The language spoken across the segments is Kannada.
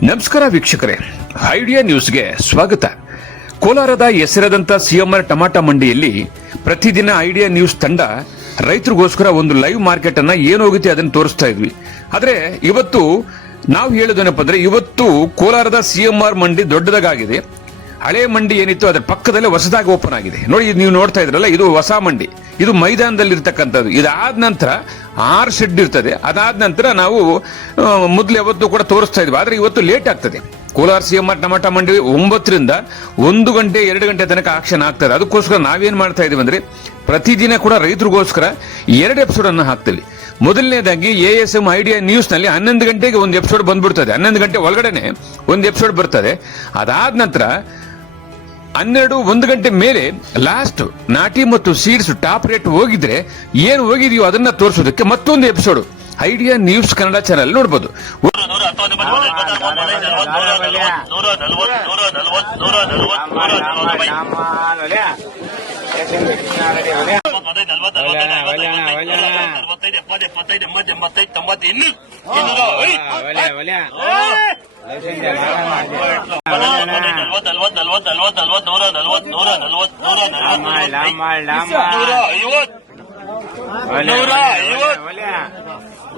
ನಮಸ್ಕಾರ ವೀಕ್ಷಕರೇ, ಐಡಿಯಾ ನ್ಯೂಸ್ಗೆ ಸ್ವಾಗತ. ಕೋಲಾರದ ಹೆಸರಾದಂಥ ಸಿಎಂಆರ್ ಟಮಾಟ ಮಂಡಿಯಲ್ಲಿ ಪ್ರತಿದಿನ ಐಡಿಯಾ ನ್ಯೂಸ್ ತಂಡ ರೈತರಿಗೋಸ್ಕರ ಒಂದು ಲೈವ್ ಮಾರ್ಕೆಟ್ ಅನ್ನ ಏನಾಗುತ್ತೆ ಅದನ್ನು ತೋರಿಸ್ತಾ ಇದ್ವಿ. ಆದ್ರೆ ಇವತ್ತು ನಾವು ಹೇಳೋದೇನಪ್ಪ ಅಂದ್ರೆ, ಇವತ್ತು ಕೋಲಾರದ ಸಿಎಂಆರ್ ಮಂಡಿ ದೊಡ್ಡದಾಗಿದೆ. ಹಳೆ ಮಂಡಿ ಏನಿತ್ತು ಅದರ ಪಕ್ಕದಲ್ಲೇ ಹೊಸದಾಗಿ ಓಪನ್ ಆಗಿದೆ. ನೋಡಿ, ನೀವು ನೋಡ್ತಾ ಇದ್ರಲ್ಲ, ಇದು ಹೊಸ ಮಂಡಿ. ಇದು ಮೈದಾನದಲ್ಲಿ ಇರ್ತಕ್ಕಂಥದ್ದು. ಇದಾದ ನಂತರ 6 ಶೆಡ್ ಇರ್ತದೆ. ಅದಾದ ನಂತರ ನಾವು ಮೊದಲು ಯಾವತ್ತು ಕೂಡ ತೋರಿಸ್ತಾ ಇದ್ವಿ. ಆದ್ರೆ ಇವತ್ತು ಲೇಟ್ ಆಗ್ತದೆ. ಕೋಲಾರ ಸಿಎಂಆರ್ ಟಮಾಟ ಮಂಡಿ 9 ರಿಂದ 1 ಗಂಟೆ 2 ಗಂಟೆ ತನಕ ಆಕ್ಷನ್ ಆಗ್ತದೆ. ಅದಕ್ಕೋಸ್ಕರ ನಾವೇನ್ ಮಾಡ್ತಾ ಇದೀವಿ ಅಂದ್ರೆ, ಪ್ರತಿದಿನ ಕೂಡ ರೈತರಿಗೋಸ್ಕರ 2 ಎಪಿಸೋಡ್ ಅನ್ನು ಹಾಕ್ತೀವಿ. ಮೊದಲನೇದಾಗಿ ASM ಐಡಿಯಾ ನ್ಯೂಸ್ ನಲ್ಲಿ 11 ಗಂಟೆಗೆ ಒಂದು ಎಪಿಸೋಡ್ ಬಂದ್ಬಿಡ್ತದೆ. 11 ಗಂಟೆ ಒಳಗಡೆನೆ ಒಂದು ಎಪಿಸೋಡ್ ಬರ್ತದೆ. ಅದಾದ ನಂತರ 1 ಗಂಟೆ ಮೇಲೆ ಲಾಸ್ಟ್ ನಾಟಿ ಮತ್ತು ಸೀಡ್ಸ್ ಟಾಪ್ ರೇಟ್ ಹೋಗಿದ್ರೆ ಏನು ಹೋಗಿದೆಯೋ ಅದನ್ನ ತೋರಿಸೋದಕ್ಕೆ ಮತ್ತೊಂದು episode idea news Kannada channel ನೋಡಬಹುದು.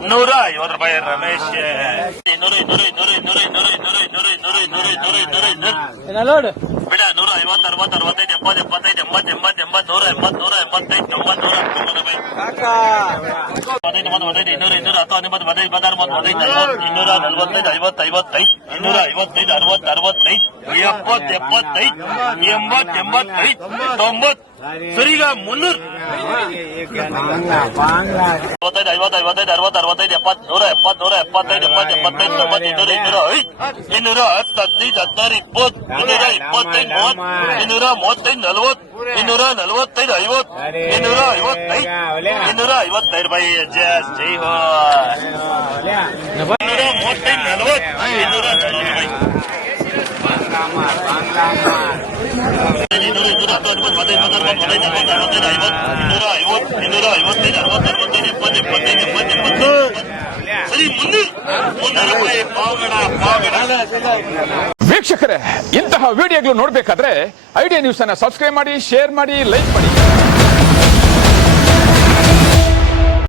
₹150 ರಮೇಶ್. ಬಿಡ 150 60 65 70 75 80 80 100 80 185 90 ಸರಿಗ 300 55 55 60 65 70 170 175 75 80 200 210 15 16 17 18 19 20 245 ಬೈ ಜಸ್ ಜೈ ಹೋ 150 ವೀಕ್ಷಕರೇ, ಇಂತಹ ವಿಡಿಯೋಗಳು ನೋಡಬೇಕಾದ್ರೆ ಐಡಿಯಾ ನ್ಯೂಸ್ ಅನ್ನ ಸಬ್ಸ್ಕ್ರೈಬ್ ಮಾಡಿ, ಶೇರ್ ಮಾಡಿ, ಲೈಕ್ ಮಾಡಿ.